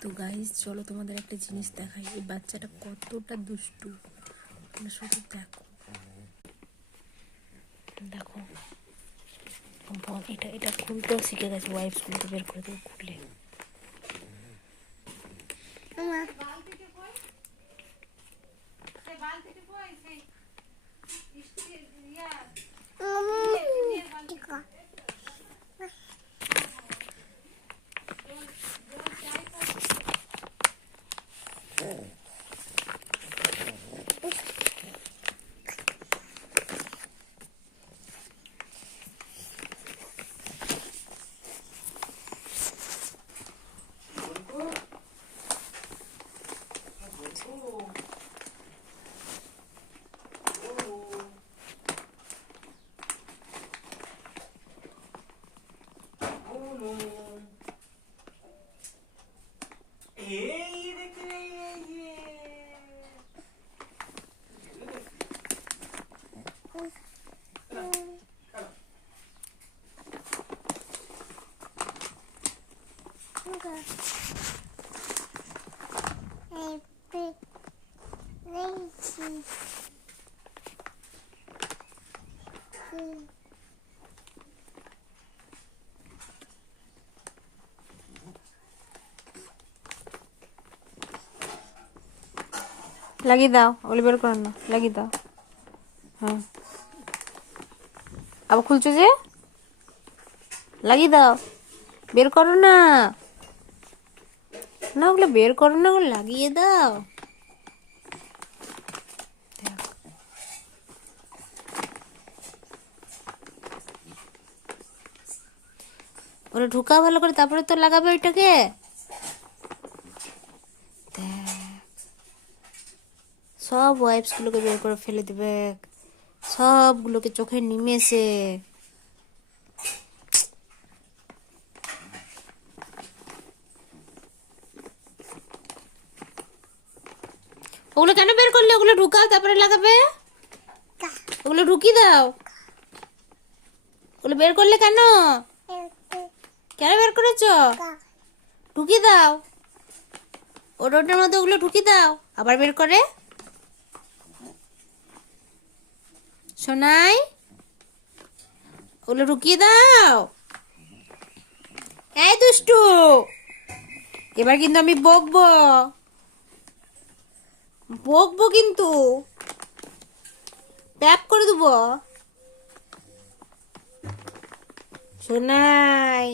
তো গাইস চলো তোমাদের একটা জিনিস দেখাই, এই বাচ্চাটা কতটা দুষ্টু তোমরা শুধু দেখো। দেখো এটা এটা খুলতেও শিখে গেছে, ওয়াইপস গুলোকে বের করে দেবো খুলে। লাগিয়ে দাও, ওগুলো বের করো না, লাগিয়ে দাও। হ্যাঁ আবার খুলছো যে, লাগিয়ে দাও, বের করো না, না ওগুলো বের করো না, ওগুলো লাগিয়ে দাও। ওরা ঢুকাও ভালো করে, তারপরে তো লাগাবে ওইটাকে। সব ওয়াইপস গুলোকে বের করে ফেলে দিবে, সবগুলোকে চোখের নিমেষে। ওগুলো কেন বের করলে? ওগুলো ঢুকাও তারপরে লাগাবে। ওগুলো ঢুকিয়ে দাও। ওগুলো বের করলে কেন? কেন বের করেছো? ঢুকিয়ে দাও, ওটার মধ্যে ওগুলো ঢুকিয়ে দাও, আবার বের করে। সোনাই ওগুলো ঢুকিয়ে দাও। এই দুষ্টু, এবার কিন্তু আমি বকবো, বকবো কিন্তু, ট্যাপ করে দেবো। সোনাই